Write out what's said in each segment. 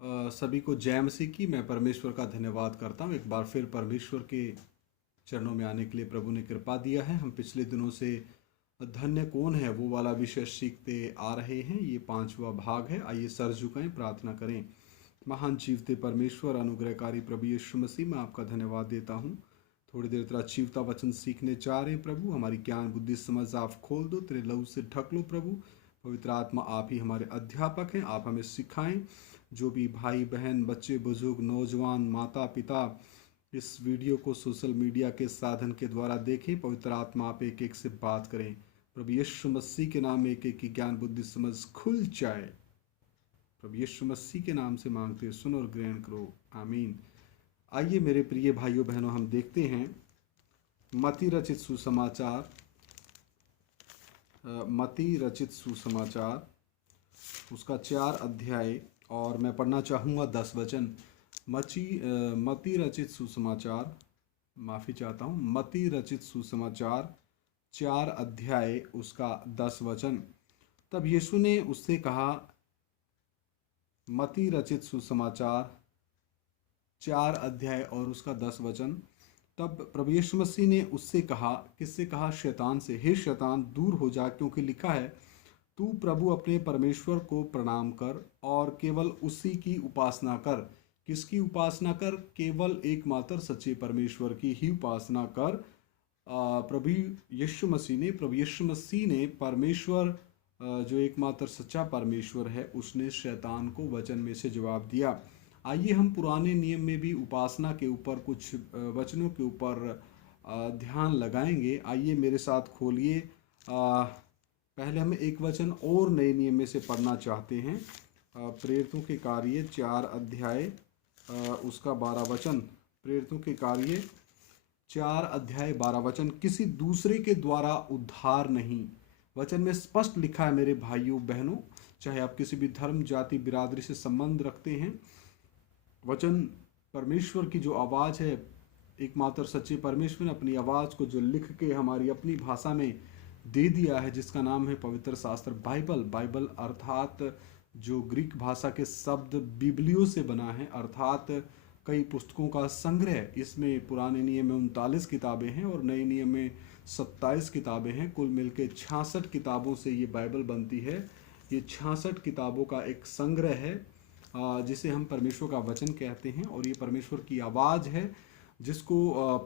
सभी को जय मसीह की। मैं परमेश्वर का धन्यवाद करता हूँ एक बार फिर परमेश्वर के चरणों में आने के लिए प्रभु ने कृपा दिया है। हम पिछले दिनों से धन्य कौन है वो वाला विषय सीखते आ रहे हैं। ये 5वां भाग है। आइए सर झुकाएं, प्रार्थना करें। महान जीवते परमेश्वर अनुग्रहकारी प्रभु यीशु मसीह, मैं आपका धन्यवाद देता हूँ। थोड़ी देर तेरा जीवता वचन सीखने जा रहे हैं प्रभु। हमारी ज्ञान बुद्धि समझ आप खोल दो, तेरे लहू से ढक लो प्रभु। पवित्र आत्मा आप ही हमारे अध्यापक हैं, आप हमें सिखाएं। जो भी भाई बहन, बच्चे बुजुर्ग, नौजवान, माता पिता इस वीडियो को सोशल मीडिया के साधन के द्वारा देखें, पवित्र आत्मा आप एक एक से बात करें प्रभु यीशु मसीह के नाम। एक एक की ज्ञान बुद्धि समझ खुल जाए प्रभु यीशु मसीह के नाम से मांगते, सुनो और ग्रहण करो, आमीन। आइए मेरे प्रिय भाइयों बहनों, हम देखते हैं मती रचित सुसमाचार, मती रचित सुसमाचार उसका 4 अध्याय, और मैं पढ़ना चाहूँगा 10 वचन। मती रचित सुसमाचार, माफ़ी चाहता हूँ, मती रचित सुसमाचार 4 अध्याय उसका 10 वचन। तब यीशु ने उससे कहा, मती रचित सुसमाचार 4 अध्याय और उसका 10 वचन। तब प्रभु यीशु मसीह ने उससे कहा, किससे कहा? शैतान से। हे शैतान, दूर हो जा, क्योंकि लिखा है, तू प्रभु अपने परमेश्वर को प्रणाम कर और केवल उसी की उपासना कर। किसकी उपासना कर? केवल एकमात्र सच्चे परमेश्वर की ही उपासना कर। प्रभु यीशु मसीह ने परमेश्वर, जो एकमात्र सच्चा परमेश्वर है, उसने शैतान को वचन में से जवाब दिया। आइए हम पुराने नियम में भी उपासना के ऊपर कुछ वचनों के ऊपर ध्यान लगाएंगे। आइए मेरे साथ खोलिए। पहले हम एक वचन और नए नियम में से पढ़ना चाहते हैं। प्रेरितों के कार्य 4 अध्याय उसका 12 वचन। प्रेरितों के कार्य 4 अध्याय 12 वचन। किसी दूसरे के द्वारा उद्धार नहीं। वचन में स्पष्ट लिखा है मेरे भाइयों बहनों, चाहे आप किसी भी धर्म जाति बिरादरी से संबंध रखते हैं, वचन परमेश्वर की जो आवाज़ है, एकमात्र सच्चे परमेश्वर ने अपनी आवाज़ को जो लिख के हमारी अपनी भाषा में दे दिया है, जिसका नाम है पवित्र शास्त्र बाइबल। बाइबल अर्थात जो ग्रीक भाषा के शब्द बिबलियो से बना है, अर्थात कई पुस्तकों का संग्रह। इसमें पुराने नियम में 39 किताबें हैं और नए नियम में 27 किताबें हैं। कुल मिलकर 66 किताबों से ये बाइबल बनती है। ये 66 किताबों का एक संग्रह है, जिसे हम परमेश्वर का वचन कहते हैं। और ये परमेश्वर की आवाज़ है, जिसको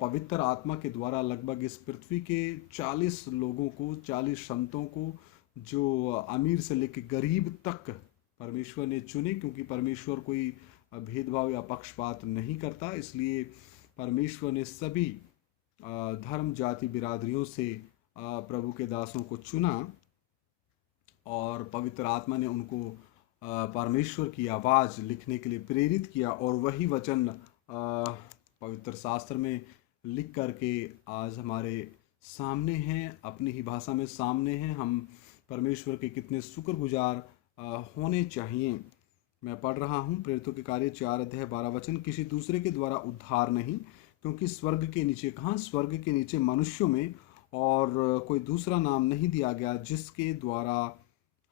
पवित्र आत्मा के द्वारा लगभग इस पृथ्वी के 40 लोगों को, 40 संतों को, जो अमीर से लेकर गरीब तक परमेश्वर ने चुने। क्योंकि परमेश्वर कोई भेदभाव या पक्षपात नहीं करता, इसलिए परमेश्वर ने सभी धर्म जाति बिरादरियों से प्रभु के दासों को चुना और पवित्र आत्मा ने उनको परमेश्वर की आवाज़ लिखने के लिए प्रेरित किया। और वही वचन पवित्र शास्त्र में लिख करके आज हमारे सामने हैं, अपनी ही भाषा में सामने हैं। हम परमेश्वर के कितने शुक्रगुजार होने चाहिए। मैं पढ़ रहा हूँ प्रेरितों के कार्य 4 अध्याय 12 वचन। किसी दूसरे के द्वारा उद्धार नहीं, क्योंकि स्वर्ग के नीचे, कहाँ? स्वर्ग के नीचे मनुष्यों में और कोई दूसरा नाम नहीं दिया गया जिसके द्वारा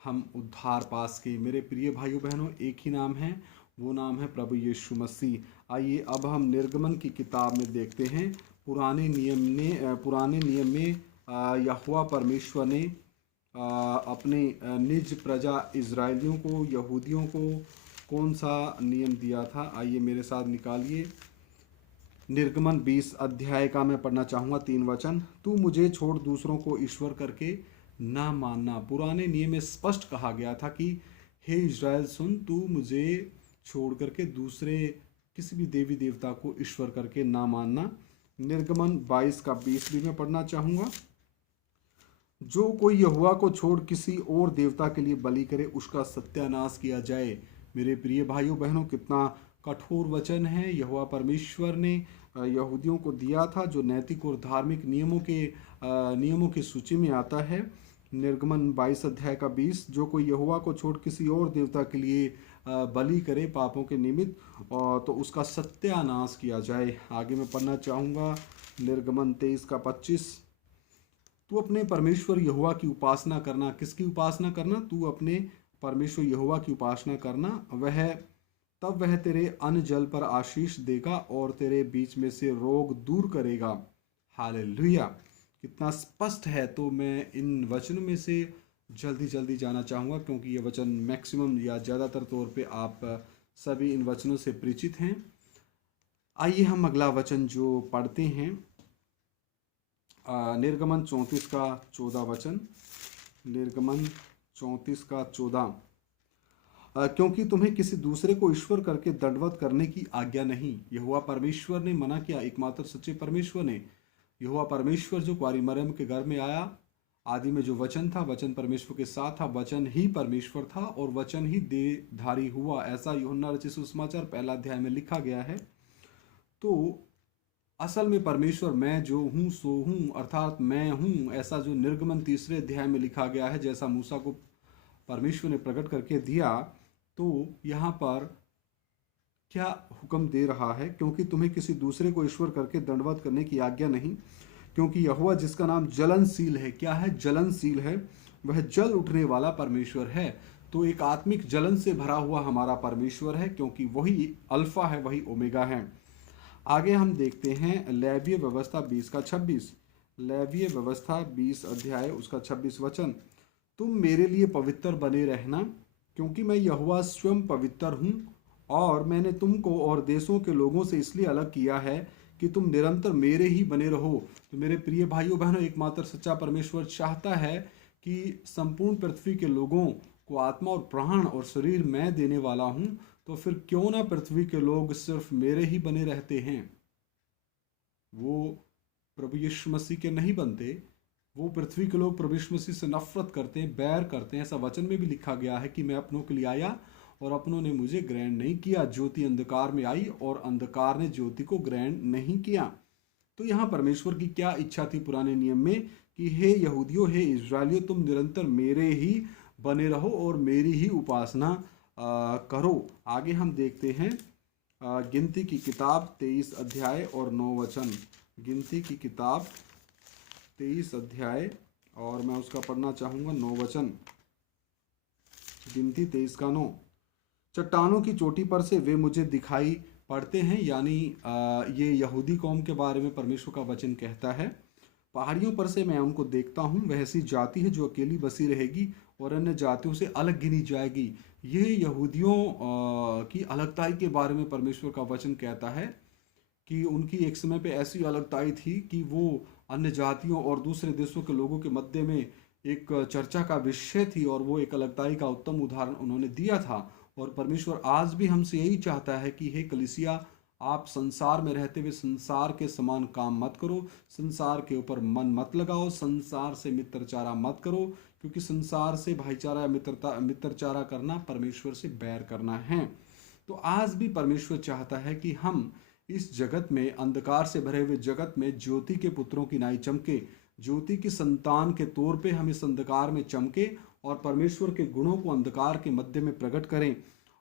हम उद्धार पा सके। मेरे प्रिय भाइयों बहनों, एक ही नाम है, वो नाम है प्रभु यीशु मसीह। आइए अब हम निर्गमन की किताब में देखते हैं। पुराने नियम में यहोवा परमेश्वर ने अपने निज प्रजा इज़राइलियों को, यहूदियों को कौन सा नियम दिया था? आइए मेरे साथ निकालिए। निर्गमन 20 अध्याय का मैं पढ़ना चाहूँगा 3 वचन। तू मुझे छोड़ दूसरों को ईश्वर करके ना मानना। पुराने नियम में स्पष्ट कहा गया था कि हे इज़राइल सुन, तू मुझे छोड़ करके दूसरे किसी भी देवी देवता को ईश्वर करके ना मानना। निर्गमन 22 का 20 भी मैं पढ़ना चाहूँगा। जो कोई यहोवा को छोड़ किसी और देवता के लिए बलि करे, उसका सत्यानाश किया जाए। मेरे प्रिय भाइयों बहनों, कितना कठोर वचन है यहोवा परमेश्वर ने यहूदियों को दिया था, जो नैतिक और धार्मिक नियमों की सूची में आता है। निर्गमन 22 अध्याय का 20। जो कोई यहोवा को छोड़ किसी और देवता के लिए बलि करे पापों के निमित्त, तो उसका सत्यानाश किया जाए। आगे मैं पढ़ना चाहूँगा निर्गमन 23 का 25। तू अपने परमेश्वर यहोवा की उपासना करना। किसकी उपासना करना? तू अपने परमेश्वर यहोवा की उपासना करना। वह तब वह तेरे अन्न जल पर आशीष देगा और तेरे बीच में से रोग दूर करेगा। हालेलुया! कितना स्पष्ट है। तो मैं इन वचनों में से जल्दी जल्दी जाना चाहूँगा, क्योंकि ये वचन मैक्सिमम या ज़्यादातर तौर पे आप सभी इन वचनों से परिचित हैं। आइए हम अगला वचन जो पढ़ते हैं, निर्गमन 34 का 14 वचन। निर्गमन 34 का 14। क्योंकि तुम्हें किसी दूसरे को ईश्वर करके दंडवत करने की आज्ञा नहीं। यहोवा परमेश्वर ने मना किया, एकमात्र सच्चे परमेश्वर ने। यहोवा परमेश्वर जो कुंवारी मरियम के घर में आया, आदि में जो वचन था, वचन परमेश्वर के साथ था, वचन ही परमेश्वर था और वचन ही देहधारी हुआ। ऐसा यूहन्ना रचित सुसमाचार पहला अध्याय में लिखा गया है। तो असल में परमेश्वर मैं जो हूँ सो हूँ, अर्थात मैं हूँ, ऐसा जो निर्गमन तीसरे अध्याय में लिखा गया है, जैसा मूसा को परमेश्वर ने प्रकट करके दिया, तो यहाँ पर क्या हुक्म दे रहा है? क्योंकि तुम्हें किसी दूसरे को ईश्वर करके दंडवत करने की आज्ञा नहीं, क्योंकि यहोवा जिसका नाम जलनशील है, क्या है? जलनशील है, वह जल उठने वाला परमेश्वर है। तो एक आत्मिक जलन से भरा हुआ हमारा परमेश्वर है, क्योंकि वही अल्फा है, वही ओमेगा है। आगे हम देखते हैं लेवीय व्यवस्था 20 का 26। लेवीय व्यवस्था 20 अध्याय उसका 26 वचन। तुम मेरे लिए पवित्र बने रहना, क्योंकि मैं यहोवा स्वयं पवित्र हूँ, और मैंने तुमको और देशों के लोगों से इसलिए अलग किया है कि तुम निरंतर मेरे ही बने रहो। तो मेरे प्रिय भाइयों बहनों, एकमात्र सच्चा परमेश्वर चाहता है कि संपूर्ण पृथ्वी के लोगों को आत्मा और प्राण और शरीर मैं देने वाला हूँ। तो फिर क्यों ना पृथ्वी के लोग सिर्फ मेरे ही बने रहते हैं, वो प्रभु यीशु मसीह के नहीं बनते। वो पृथ्वी के लोग प्रभु यीशु मसीह से नफरत करते हैं, बैर करते हैं। ऐसा वचन में भी लिखा गया है कि मैं अपनों के लिए आया और अपनों ने मुझे ग्रहण नहीं किया। ज्योति अंधकार में आई और अंधकार ने ज्योति को ग्रहण नहीं किया। तो यहाँ परमेश्वर की क्या इच्छा थी पुराने नियम में कि हे यहूदियों, हे इजरायलियों, तुम निरंतर मेरे ही बने रहो और मेरी ही उपासना करो। आगे हम देखते हैं गिनती की किताब 23 अध्याय और 9 वचन। गिनती की किताब 23 अध्याय और मैं उसका पढ़ना चाहूँगा 9 वचन। गिनती 23 का 9। चट्टानों की चोटी पर से वे मुझे दिखाई पड़ते हैं, यानी ये यहूदी कौम के बारे में परमेश्वर का वचन कहता है। पहाड़ियों पर से मैं उनको देखता हूँ। वह ऐसी जाति है जो अकेली बसी रहेगी और अन्य जातियों से अलग गिनी जाएगी। ये यहूदियों की अलगताई के बारे में परमेश्वर का वचन कहता है कि उनकी एक समय पे ऐसी अलगताई थी कि वो अन्य जातियों और दूसरे देशों के लोगों के मध्य में एक चर्चा का विषय थी, और वो एक अलगताई का उत्तम उदाहरण उन्होंने दिया था। और परमेश्वर आज भी हमसे यही चाहता है कि हे कलीसिया, आप संसार में रहते हुए संसार के समान काम मत करो, संसार के ऊपर मन मत लगाओ, संसार से मित्रचारा मत करो, क्योंकि संसार से भाईचारा या मित्रचारा करना परमेश्वर से बैर करना है। तो आज भी परमेश्वर चाहता है कि हम इस जगत में, अंधकार से भरे हुए जगत में, ज्योति के पुत्रों की नाई चमके, ज्योति की संतान के तौर पे हम इस अंधकार में चमके और परमेश्वर के गुणों को अंधकार के मध्य में प्रकट करें,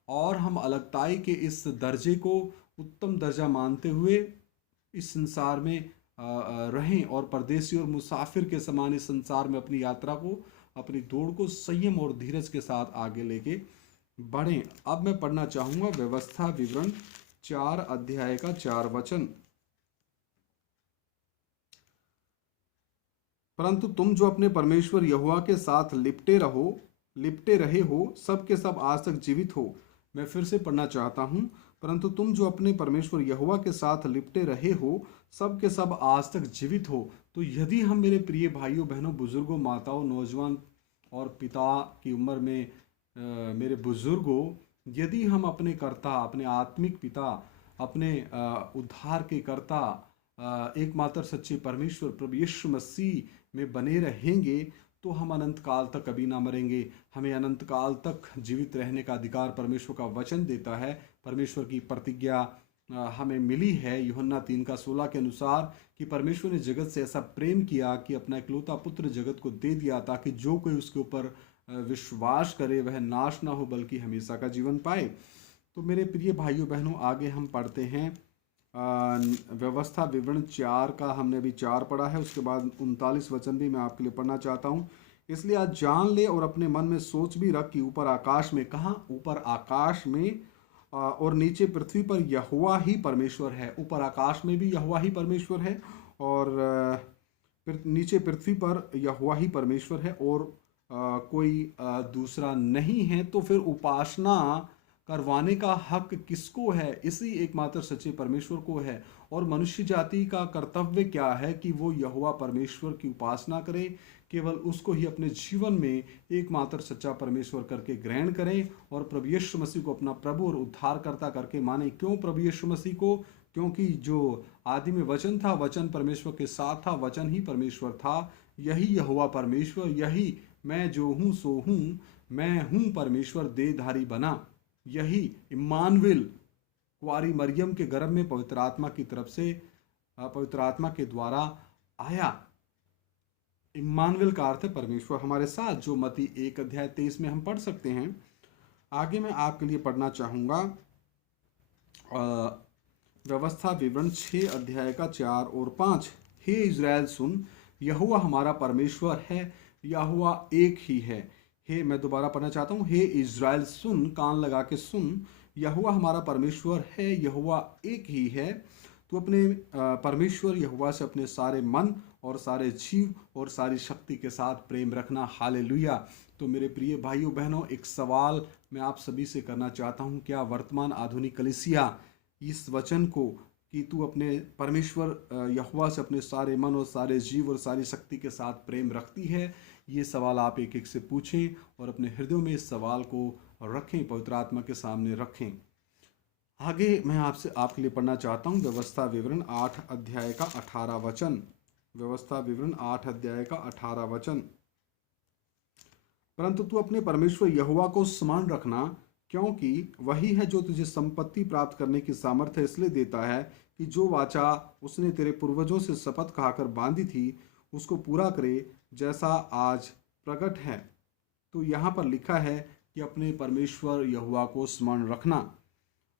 और हम अलगताई के इस दर्जे को उत्तम दर्जा मानते हुए इस संसार में रहें, और परदेसी और मुसाफिर के समान इस संसार में अपनी यात्रा को, अपनी दौड़ को संयम और धीरज के साथ आगे लेके बढ़ें। अब मैं पढ़ना चाहूँगा व्यवस्था विवरण 4 अध्याय का 4 वचन। परंतु तुम जो अपने परमेश्वर यहोवा के साथ लिपटे रहे हो, सब के सब आज तक जीवित हो। मैं फिर से पढ़ना चाहता हूँ। परंतु तुम जो अपने परमेश्वर यहोवा के साथ लिपटे रहे हो, सब के सब आज तक जीवित हो। तो यदि हम, मेरे प्रिय भाइयों बहनों, बुजुर्गों, माताओं, नौजवान और पिता की उम्र में मेरे बुजुर्गों, यदि हम अपने कर्ता, अपने आत्मिक पिता, अपने उद्धार के कर्ता, एकमात्र सच्चे परमेश्वर प्रभु यीशु मसीह में बने रहेंगे, तो हम अनंत काल तक कभी ना मरेंगे। हमें अनंत काल तक जीवित रहने का अधिकार परमेश्वर का वचन देता है। परमेश्वर की प्रतिज्ञा हमें मिली है यूहन्ना 3 का 16 के अनुसार कि परमेश्वर ने जगत से ऐसा प्रेम किया कि अपना इकलौता पुत्र जगत को दे दिया, ताकि जो कोई उसके ऊपर विश्वास करे वह नाश ना हो बल्कि हमेशा का जीवन पाए। तो मेरे प्रिय भाइयों बहनों, आगे हम पढ़ते हैं व्यवस्था विवरण 4 का। हमने अभी 4 पढ़ा है, उसके बाद 39 वचन भी मैं आपके लिए पढ़ना चाहता हूँ। इसलिए आज जान ले और अपने मन में सोच भी रख कि ऊपर आकाश में, कहाँ? ऊपर आकाश में और नीचे पृथ्वी पर यहोवा ही परमेश्वर है। ऊपर आकाश में भी यहोवा ही परमेश्वर है और नीचे पृथ्वी पर यहोवा ही परमेश्वर है और कोई दूसरा नहीं है। तो फिर उपासना करवाने का हक किसको है? इसी एकमात्र सच्चे परमेश्वर को है। और मनुष्य जाति का कर्तव्य क्या है कि वो यहोवा परमेश्वर की उपासना करे, केवल उसको ही अपने जीवन में एकमात्र सच्चा परमेश्वर करके ग्रहण करें और प्रभु यीशु मसीह को अपना प्रभु और उद्धारकर्ता करके माने। क्यों प्रभु यीशु मसीह को? क्योंकि जो आदि में वचन था, वचन परमेश्वर के साथ था, वचन ही परमेश्वर था। यही यहोवा परमेश्वर, यही मैं जो हूँ सो हूँ, मैं हूँ परमेश्वर देहधारी बना। यही इम्मानुएल कुंवारी मरियम के गर्भ में पवित्र आत्मा की तरफ से, पवित्र आत्मा के द्वारा आया। इम्मानुएल का अर्थ है परमेश्वर हमारे साथ, जो मत्ती 1:23 में हम पढ़ सकते हैं। आगे मैं आपके लिए पढ़ना चाहूँगा व्यवस्था विवरण 6 अध्याय का 4 और 5। हे इज़राइल सुन, यहोवा हमारा परमेश्वर है, यहोवा एक ही है। हे, मैं दोबारा पढ़ना चाहता हूँ। हे इज़राइल सुन, कान लगा के सुन, यहोवा हमारा परमेश्वर है, यहोवा एक ही है। तो अपने परमेश्वर यहोवा से अपने सारे मन और सारे जीव और सारी शक्ति के साथ प्रेम रखना। हालेलुया। तो मेरे प्रिय भाइयों बहनों, एक सवाल मैं आप सभी से करना चाहता हूँ। क्या वर्तमान आधुनिक कलीसिया इस वचन को कि तू अपने परमेश्वर यहोवा से अपने सारे मन और सारे जीव और सारी शक्ति के साथ प्रेम रखती है? ये सवाल आप एक एक से पूछें और अपने हृदयों में इस सवाल को रखें, पवित्र आत्मा के सामने रखें। आगे मैं आपके लिए पढ़ना चाहता हूँ व्यवस्था विवरण 8 अध्याय का 18 वचन। व्यवस्था विवरण 8 अध्याय का 18 वचन। परंतु तू अपने परमेश्वर यहोवा को स्मरण रखना, क्योंकि वही है जो तुझे संपत्ति प्राप्त करने की सामर्थ्य इसलिए देता है कि जो वाचा उसने तेरे पूर्वजों से शपथ खाकर बांधी थी उसको पूरा करे, जैसा आज प्रकट है। तो यहाँ पर लिखा है कि अपने परमेश्वर यहोवा को स्मरण रखना।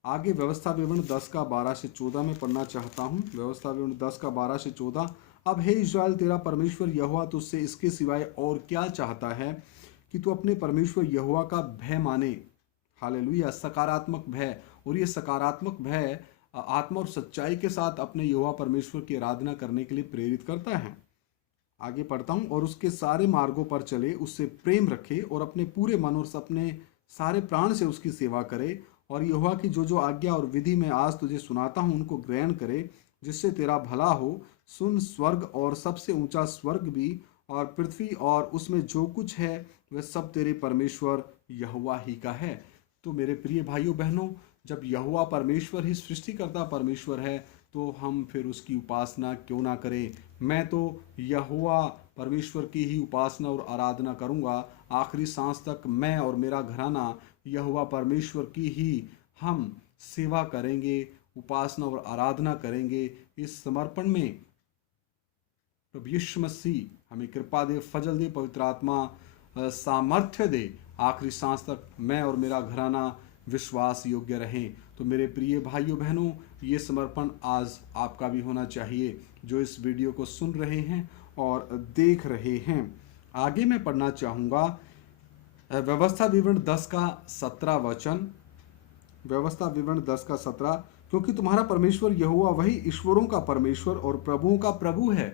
आगे व्यवस्था विवरण 10 का 12 से 14 में पढ़ना चाहता हूँ। व्यवस्था विवरण 10 का 12 से 14। अब हे इस्राएल, तेरा परमेश्वर यहोवा तुझसे इसके सिवाय और क्या चाहता है कि तू अपने परमेश्वर यहोवा का भय माने। हालेलुया। सकारात्मक भय। और ये सकारात्मक भय आत्मा और सच्चाई के साथ अपने यहोवा परमेश्वर की आराधना करने के लिए प्रेरित करता है। आगे पढ़ता हूँ। और उसके सारे मार्गों पर चले, उससे प्रेम रखे और अपने पूरे मन और अपने सारे प्राण से उसकी सेवा करे, और यहोवा की जो जो आज्ञा और विधि में आज तुझे सुनाता हूँ उनको ग्रहण करे, जिससे तेरा भला हो। सुन, स्वर्ग और सबसे ऊंचा स्वर्ग भी और पृथ्वी और उसमें जो कुछ है वह सब तेरे परमेश्वर यहोवा ही का है। तो मेरे प्रिय भाइयों बहनों, जब यहोवा परमेश्वर ही सृष्टिकर्ता परमेश्वर है तो हम फिर उसकी उपासना क्यों ना करें। मैं तो यहोवा परमेश्वर की ही उपासना और आराधना करूंगा। आखिरी सांस तक मैं और मेरा घराना यहोवा परमेश्वर की ही हम सेवा करेंगे, उपासना और आराधना करेंगे। इस समर्पण में प्रभु यीशु मसीह हमें कृपा दे, फजल दे, पवित्र आत्मा सामर्थ्य दे। आखिरी सांस तक मैं और मेरा घराना विश्वास योग्य रहें। तो मेरे प्रिय भाइयों बहनों, ये समर्पण आज आपका भी होना चाहिए जो इस वीडियो को सुन रहे हैं और देख रहे हैं। आगे मैं पढ़ना चाहूँगा व्यवस्था विवरण 10 का 17 वचन। व्यवस्था विवरण 10 का 17। क्योंकि तुम्हारा परमेश्वर यहोवा वही ईश्वरों का परमेश्वर और प्रभुओं का प्रभु है।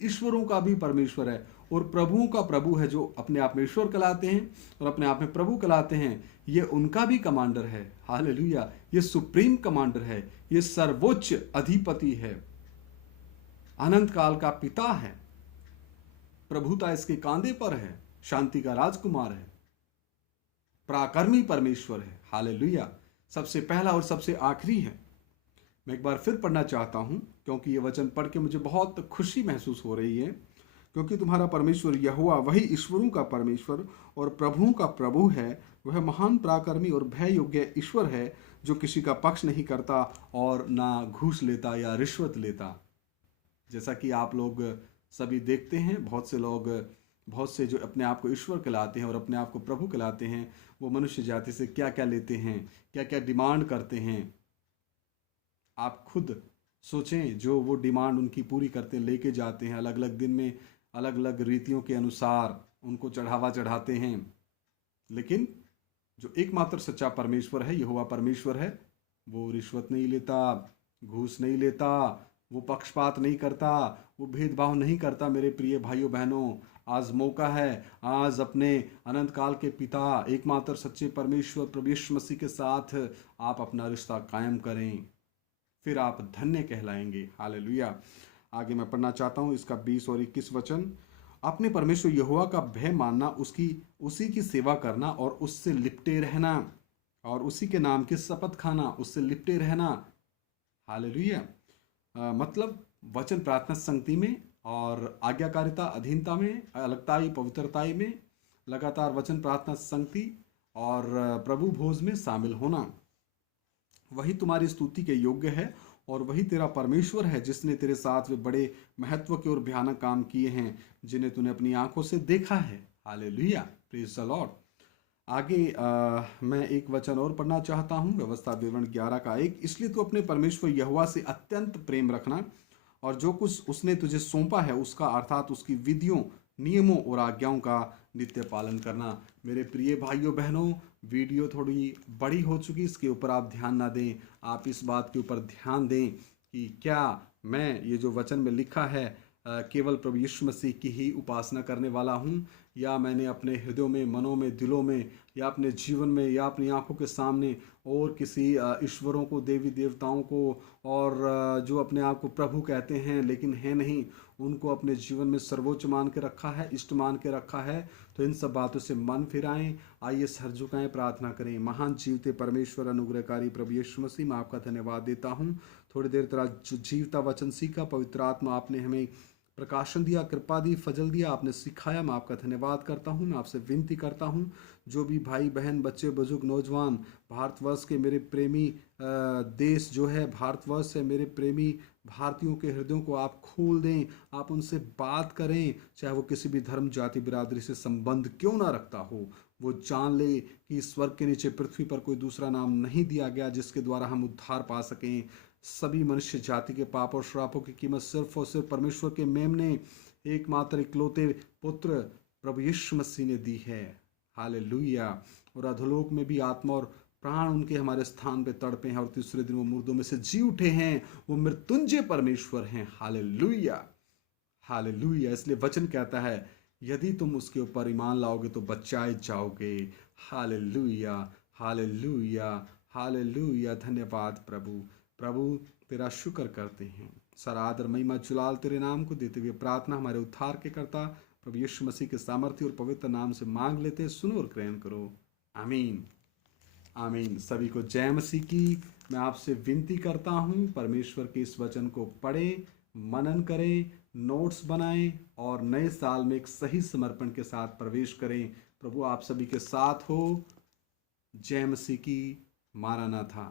ईश्वरों का भी परमेश्वर है और प्रभुओं का प्रभु है। जो अपने आप में ईश्वर कहलाते हैं और अपने आप में प्रभु कहलाते हैं, ये उनका भी कमांडर है। हालेलुया। ये सुप्रीम कमांडर है, ये सर्वोच्च अधिपति है, अनंत काल का पिता है, प्रभुता इसके कांधे पर है, शांति का राजकुमार है, पराक्रमी परमेश्वर है। हालेलुया। सबसे पहला और सबसे आखिरी है। मैं एक बार फिर पढ़ना चाहता हूं क्योंकि ये वचन पढ़ के मुझे बहुत खुशी महसूस हो रही है। क्योंकि तुम्हारा परमेश्वर यहोवा वही ईश्वरों का परमेश्वर और प्रभुओं का प्रभु है। वह महान पराक्रमी और भय योग्य ईश्वर है, जो किसी का पक्ष नहीं करता और ना घूस लेता या रिश्वत लेता। जैसा कि आप लोग सभी देखते हैं, बहुत से जो अपने आप को ईश्वर कहलाते हैं और अपने आप को प्रभु कहलाते हैं, वो मनुष्य जाति से क्या क्या लेते हैं, क्या क्या डिमांड करते हैं। आप खुद सोचें, जो वो डिमांड उनकी पूरी करते लेके जाते हैं, अलग अलग दिन में अलग अलग रीतियों के अनुसार उनको चढ़ावा चढ़ाते हैं। लेकिन जो एकमात्र सच्चा परमेश्वर है, यहोवा परमेश्वर है, वो रिश्वत नहीं लेता, घूस नहीं लेता, वो पक्षपात नहीं करता, वो भेदभाव नहीं करता। मेरे प्रिय भाइयों बहनों, आज मौका है, आज अपने अनंत काल के पिता एकमात्र सच्चे परमेश्वर प्रभु यीशु मसीह के साथ आप अपना रिश्ता कायम करें, फिर आप धन्य कहलाएंगे। हालेलुया। आगे मैं पढ़ना चाहता हूँ इसका 20 और 21 वचन। अपने परमेश्वर यहोवा का भय मानना, उसी की सेवा करना और उससे लिपटे रहना, और उसी के नाम की शपथ खाना, उससे लिपटे रहना। हालेलुया। मतलब वचन प्रार्थना संगति में और आज्ञाकारिता अधीनता में, अलगताई पवित्रताई में, लगातार वचन प्रार्थना संगति और प्रभु भोज में शामिल होना, वही तुम्हारी स्तुति के योग्य है और वही तेरा परमेश्वर है जिसने तेरे साथ वे बड़े महत्व के और भयानक काम किए हैं जिन्हें तूने अपनी आंखों से देखा है। Hallelujah, praise the Lord. आगे मैं एक वचन और पढ़ना चाहता हूँ, व्यवस्था विवरण 11 का 1। इसलिए तू अपने परमेश्वर यहोवा से अत्यंत प्रेम रखना और जो कुछ उसने तुझे सौंपा है उसका, अर्थात उसकी विधियों, नियमों और आज्ञाओं का नित्य पालन करना। मेरे प्रिय भाइयों बहनों, वीडियो थोड़ी बड़ी हो चुकी, इसके ऊपर आप ध्यान ना दें। आप इस बात के ऊपर ध्यान दें कि क्या मैं ये जो वचन में लिखा है केवल प्रभु यीशु मसीह की ही उपासना करने वाला हूँ, या मैंने अपने हृदयों में, मनों में, दिलों में, या अपने जीवन में, या अपनी आंखों के सामने और किसी ईश्वरों को, देवी देवताओं को, और जो अपने आप को प्रभु कहते हैं लेकिन है नहीं, उनको अपने जीवन में सर्वोच्च मान के रखा है, इष्ट मान के रखा है। तो इन सब बातों से मन फिराएं। आइए सर झुकाएं, प्रार्थना करें। महान जीवते परमेश्वर अनुग्रहकारी प्रभु यीशु मसीह, मैं आपका धन्यवाद देता हूँ। थोड़ी देर तेरा जो जीवता वचन सीखा, पवित्र आत्मा आपने हमें प्रकाशन दिया, कृपा दी, फजल दिया, आपने सिखाया। मैं आपका धन्यवाद करता हूँ। मैं आपसे विनती करता हूँ, जो भी भाई बहन, बच्चे बुजुर्ग, नौजवान, भारतवर्ष के मेरे प्रेमी देश जो है भारतवर्ष है, मेरे प्रेमी भारतीयों के हृदयों को आप खोल दें, आप उनसे बात करें, चाहे वो किसी भी धर्म, जाति, बिरादरी से संबंध क्यों ना रखता हो। वो जान ले कि स्वर्ग के नीचे पृथ्वी पर कोई दूसरा नाम नहीं दिया गया जिसके द्वारा हम उद्धार पा सकें। सभी मनुष्य जाति के पाप और श्रापों की कीमत सिर्फ और सिर्फ परमेश्वर के मेमने, एकमात्र इकलौते पुत्र प्रभु यीशु मसीह ने दी है। हालेलुया। और अधोलोक में भी आत्मा और प्राण उनके हमारे स्थान पे तड़पे हैं, और तीसरे दिन वो मुर्दों में से जी उठे हैं। वो मृत्युंजय परमेश्वर हैं। Hallelujah, hallelujah. इसलिए वचन कहता है, यदि तुम उसके ऊपर ईमान लाओगे तो बचाए जाओगे। Hallelujah, hallelujah, hallelujah. धन्यवाद प्रभु। प्रभु तेरा शुक्र करते हैं, सारा आदर महिमा जुलाल तेरे नाम को देते हुए प्रार्थना हमारे उद्धार के कर्ता प्रभु यीशु मसीह के सामर्थ्य और पवित्र नाम से मांग लेते। सुनो और ग्रहण करो। आमीन, आमीन। सभी को जय मसीह की। मैं आपसे विनती करता हूँ, परमेश्वर के इस वचन को पढ़ें, मनन करें, नोट्स बनाएं और नए साल में एक सही समर्पण के साथ प्रवेश करें। प्रभु आप सभी के साथ हो। जय मसीह की। मारानाथा।